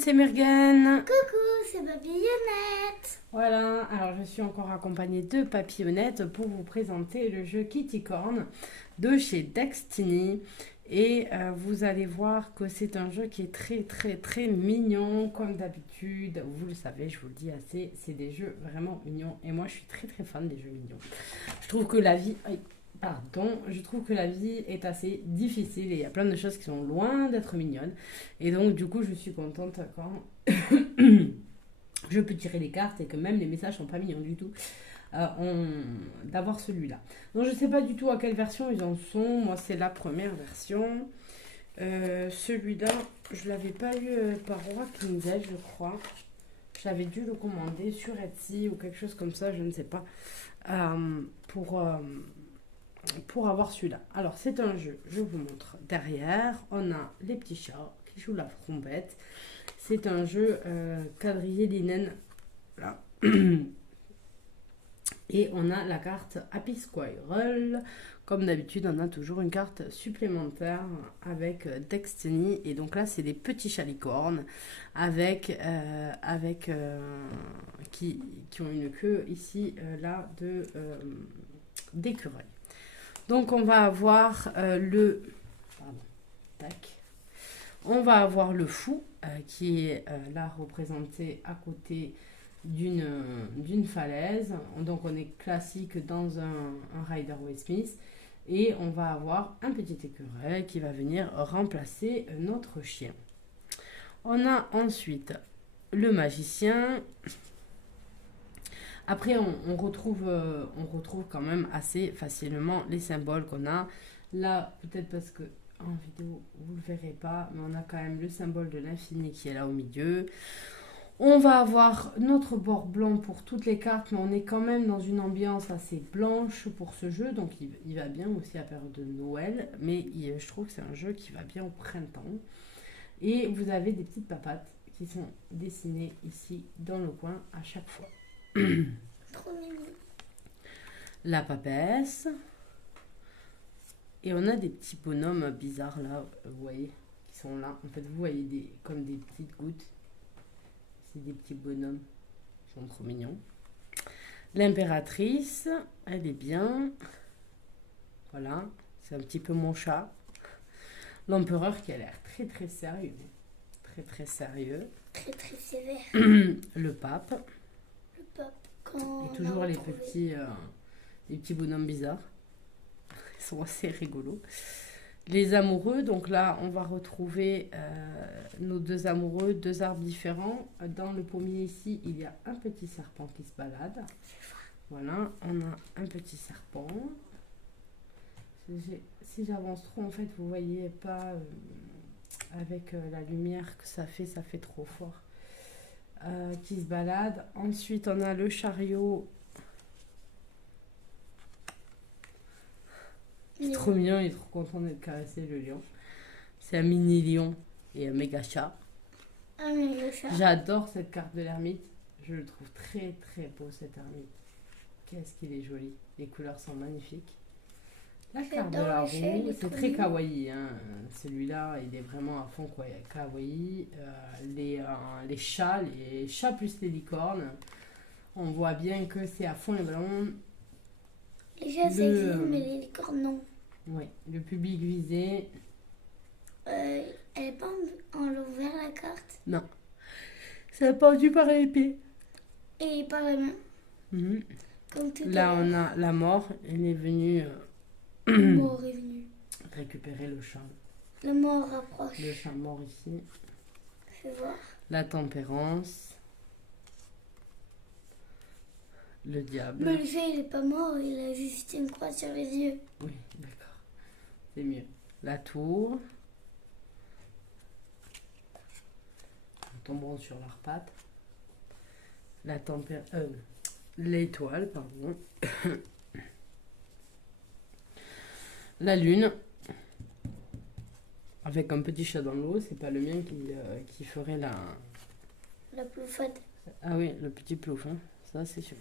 c'est Mergen. Coucou, c'est Papillonnette. Voilà, alors je suis encore accompagnée de Papillonnette pour vous présenter le jeu Kitty Corn de chez Dextiny. Et vous allez voir que c'est un jeu qui est très mignon, comme d'habitude. Vous le savez, je vous le dis assez, c'est des jeux vraiment mignons. Et moi, je suis très fan des jeux mignons. Je trouve que la vie... je trouve que la vie est assez difficile et il y a plein de choses qui sont loin d'être mignonnes. Et donc, du coup, je suis contente quand je peux tirer les cartes et que même les messages sont pas mignons du tout. D'avoir celui-là. Donc, je sais pas du tout à quelle version ils en sont. Moi, c'est la première version. Celui-là, je l'avais pas eu par Roi-Kingdale, je crois. J'avais dû le commander sur Etsy ou quelque chose comme ça, je ne sais pas. Pour avoir celui-là. Alors, c'est un jeu, je vous montre. Derrière, on a les petits chats qui jouent la trompette. C'est un jeu quadrillé linen. Voilà. Et on a la carte Happy Squirrel. Comme d'habitude, on a toujours une carte supplémentaire avec Dextiny. Et donc là, c'est des petits chats licornes qui ont une queue ici, là, d'écureuil. Donc on va avoir on va avoir le fou qui est là représenté à côté d'une falaise. Donc on est classique dans un Rider-Waite Smith. Et on va avoir un petit écureuil qui va venir remplacer notre chien. On a ensuite le magicien. Après, on retrouve quand même assez facilement les symboles qu'on a. Là, peut-être parce que en vidéo, vous ne le verrez pas, mais on a quand même le symbole de l'infini qui est là au milieu. On va avoir notre bord blanc pour toutes les cartes, mais on est quand même dans une ambiance assez blanche pour ce jeu. Donc, il va bien aussi à la période de Noël, mais je trouve que c'est un jeu qui va bien au printemps. Et vous avez des petites papates qui sont dessinées ici dans le coin à chaque fois. Trop mignon. La papesse. Et on a des petits bonhommes bizarres là, vous voyez, qui sont là. En fait, vous voyez comme des petites gouttes. C'est des petits bonhommes. Ils sont trop mignons. L'impératrice, elle est bien. Voilà, c'est un petit peu mon chat. L'empereur qui a l'air très sérieux. Très sérieux. Très sévère. Le pape. Le pape. Quand Et toujours les petits bonhommes bizarres. Ils sont assez rigolos. Les amoureux, donc là, on va retrouver nos deux amoureux, deux arbres différents. Dans le pommier ici, il y a un petit serpent qui se balade. Voilà, on a un petit serpent. Si j'avance trop, en fait, vous voyez pas avec la lumière que ça fait trop fort. Qui se balade. Ensuite, on a le chariot. C'est trop mignon, il est trop content d'être caressé, le lion. C'est un mini lion et un méga chat. Un méga chat. J'adore cette carte de l'ermite. Je le trouve très beau, cet ermite. Qu'est-ce qu'il est joli. Les couleurs sont magnifiques. La carte de la roue, c'est très kawaii. Hein. Celui-là, il est vraiment à fond kawaii. Les chats plus les licornes. On voit bien que c'est à fond les ballons. Les chats, c'est clean, mais les licornes, non. Oui, le public visé. Elle n'est pas envers la carte. Non. C'est pendu par l'épée. Et par la main. Mm-hmm. Comme tout là, on a la mort. Elle est venue la mort est venue récupérer le chat. La mort rapproche. Le chat mort ici. Fais voir. La tempérance. Le diable. Mais le chat, il n'est pas mort. Il a juste une croix sur les yeux. Oui, d'accord. C'est mieux. La tour. Nous tomberons sur leurs pattes. L'étoile, pardon. La lune. Avec un petit chat dans l'eau. C'est pas le mien qui ferait la... La ploufade. Ah oui, le petit plouf. Hein. Ça, c'est sûr.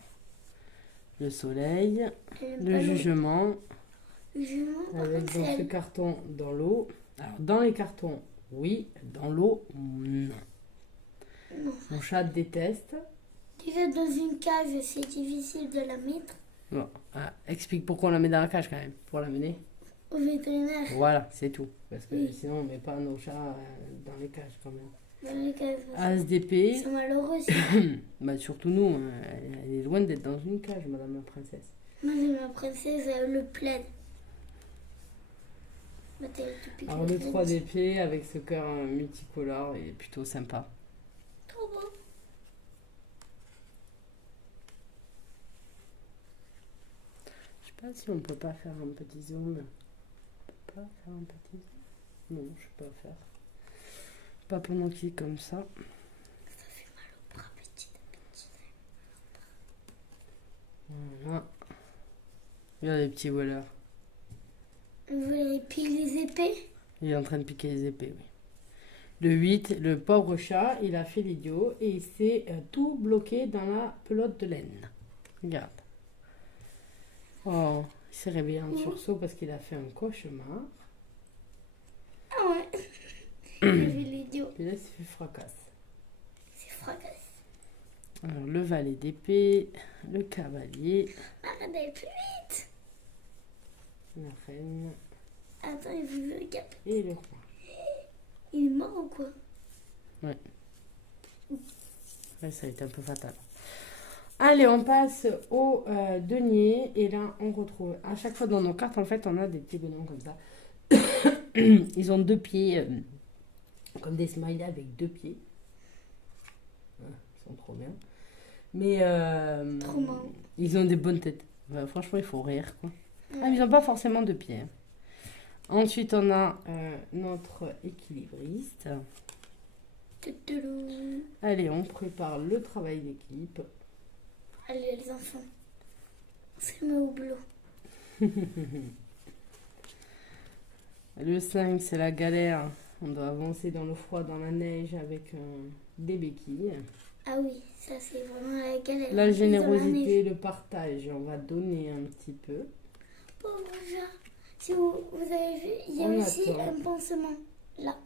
Le soleil. Le jugement. Le jugement. Avec Par donc ce carton dans l'eau. Alors, dans les cartons, oui. Dans l'eau, non. Non. Mon chat déteste. Déjà, dans une cage, c'est difficile de la mettre Bon, explique pourquoi on la met dans la cage quand même, pour la mener. au vétérinaire. Voilà, c'est tout. Parce que Oui. sinon, on met pas nos chats dans les cages quand même. Dans les cages. ASDP, C'est malheureux aussi. bah, surtout nous, elle est loin d'être dans une cage, madame la princesse. Moi, j'ai ma princesse, elle le plaide. Bah, t'es tout piqué. Alors le 3DP avec ce cœur multicolore est plutôt sympa. Trop beau. Je sais pas si on peut pas faire un petit zoom. On peut pas faire un petit zoom. Non, je peux pas faire. Pas pendant qu'il est comme ça. Ça fait mal au bras petit à petit. Voilà. Regarde les petits voleurs. Vous voulez piquer les épées? Il est en train de piquer les épées, oui. Le 8, le pauvre chat, il a fait l'idiot et il s'est tout bloqué dans la pelote de laine. Regarde. Oh, il s'est réveillé en sursaut parce qu'il a fait un cauchemar. Ah ouais. J'ai vu l'idiot. Et là, il s'est fait fracasse. C'est fracasse. Alors, le valet d'épée, le cavalier, Arrête d'aller plus vite. la reine Attends, il veut le cap. et le roi. Il est mort ou quoi? Ouais, ça a été un peu fatal. Allez, on passe au denier. Et là, on retrouve... À chaque fois dans nos cartes, en fait, on a des petits bonhommes comme ça. Ils ont deux pieds, comme des smileys avec deux pieds. Ils sont trop bien. Mais Trop marrant. ils ont des bonnes têtes. Franchement, il faut rire, quoi. Ah, mais ils n'ont pas forcément deux pieds. Ensuite, on a notre équilibriste. Toutoulou. Allez, on prépare le travail d'équipe. Allez, les enfants. On se met au boulot. Le 5, c'est la galère. On doit avancer dans le froid, dans la neige avec des béquilles. Ah oui, ça c'est vraiment la galère. La En plus, dans générosité, neige. le partage, on va donner un petit peu. Pauvre chat. Si vous avez vu, il y a On aussi attend. un pansement. Là.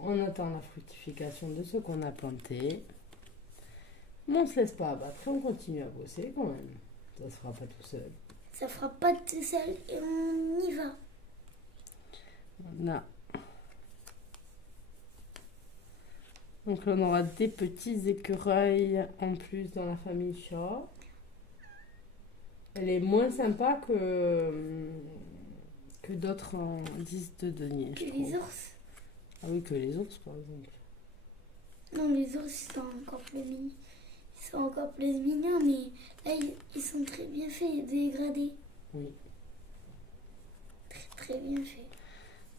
On attend la fructification de ce qu'on a planté. Mais on ne se laisse pas abattre, on continue à bosser quand même. Ça ne se fera pas tout seul. Ça fera pas tout seul et on y va. Là. Donc là, on aura des petits écureuils en plus dans la famille chat. Elle est moins sympa que d'autres indices de denier, Que je les trouve. ours. Ah oui, que les ours, par exemple. Non, les ours ils sont encore plus mignons. Ils sont encore plus mignons, mais là ils sont très bien faits, dégradés. Oui. Très très bien faits.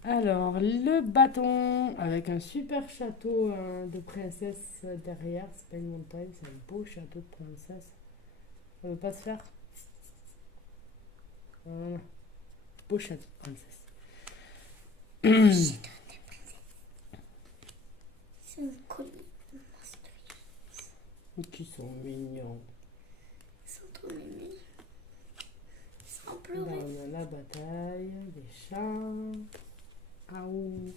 Alors, le bâton avec un super château de princesse derrière. C'est pas une montagne, c'est un beau château de princesse. Ça veut pas se faire. Voilà. Beau château de princesse. C'est un collier monstrueux. Qui sont mignons. Ils sont trop mignons. Sans Là, pleurer. on a la bataille, les chats. Aou.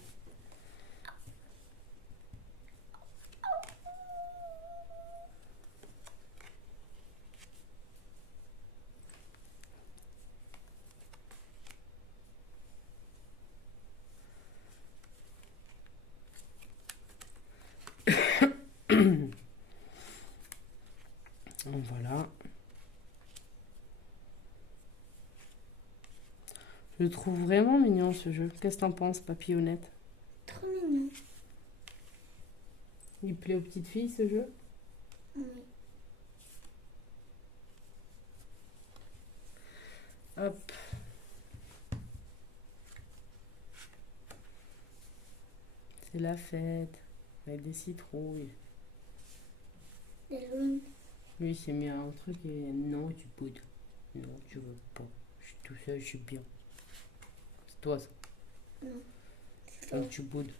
Voilà. Je le trouve vraiment mignon ce jeu. Qu'est-ce que t'en penses, papillonnette? Trop mignon. Il plaît aux petites filles ce jeu? Oui. Hop. C'est la fête. Avec des citrouilles. Des loups. Lui, il s'est mis un truc et non, tu boudes. Non, tu veux pas. Je suis tout seul, je suis bien. C'est toi ça. Non. Donc tu boudes.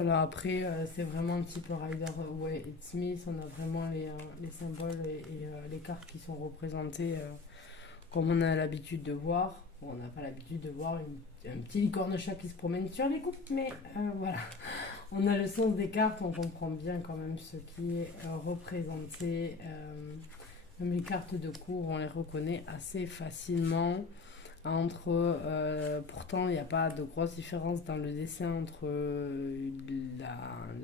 Voilà, après, c'est vraiment un petit peu Rider Waite Smith. On a vraiment les symboles et les cartes qui sont représentées comme on a l'habitude de voir. Bon, on n'a pas l'habitude de voir un petit licorne-chat qui se promène sur les coupes, mais voilà. On a le sens des cartes, on comprend bien quand même ce qui est représenté. Même les cartes de cours, on les reconnaît assez facilement. Pourtant, il n'y a pas de grosse différence dans le dessin entre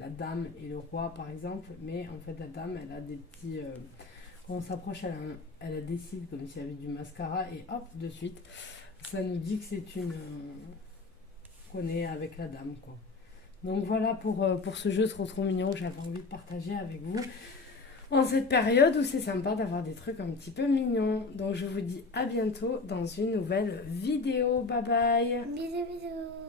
la dame et le roi, par exemple. Mais en fait, la dame, elle a des petits... quand on s'approche, elle a des cils comme s'il y avait du mascara. Et hop, de suite, ça nous dit que c'est qu'on est avec la dame, quoi. Donc voilà pour ce jeu trop mignon que j'avais envie de partager avec vous en cette période où c'est sympa d'avoir des trucs un petit peu mignons. Donc je vous dis à bientôt dans une nouvelle vidéo. Bye bye. Bisous, bisous.